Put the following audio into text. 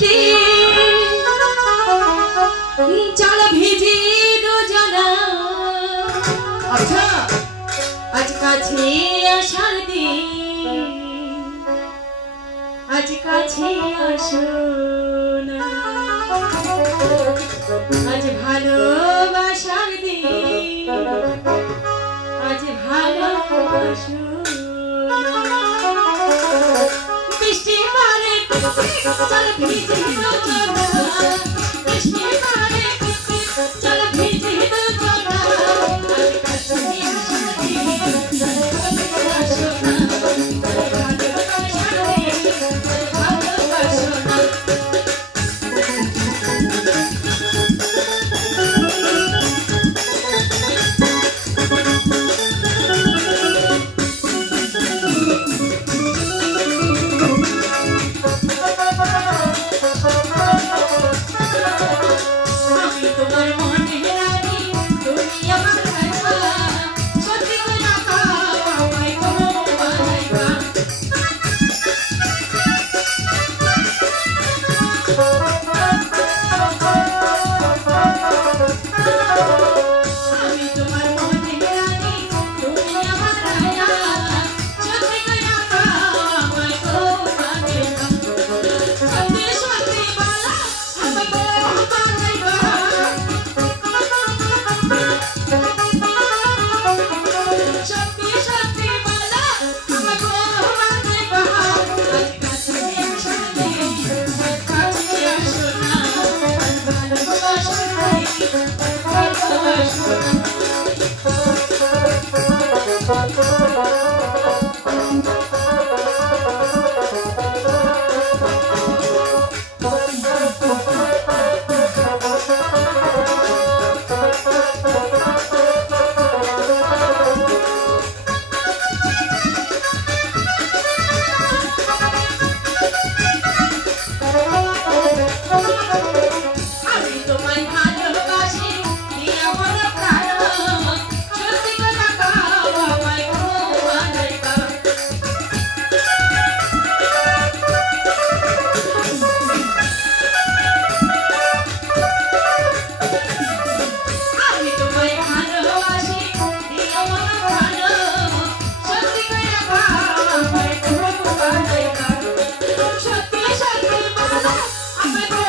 বৃষ্টি চল ভিজি দুজনা আচ্ছা আজ কাছে আসার দিন আজ কাছে আসো না আজ ভালোবাসার দিন আজ ভালোবাসো না বৃষ্টি মারে চল ভিজি দুজনা বৃষ্টি মারে চল ভিজি দুজনা আজ কাছে আসার দিন ভালোবাসো না ভালোবাসার দিন ভালোবাসো না I'm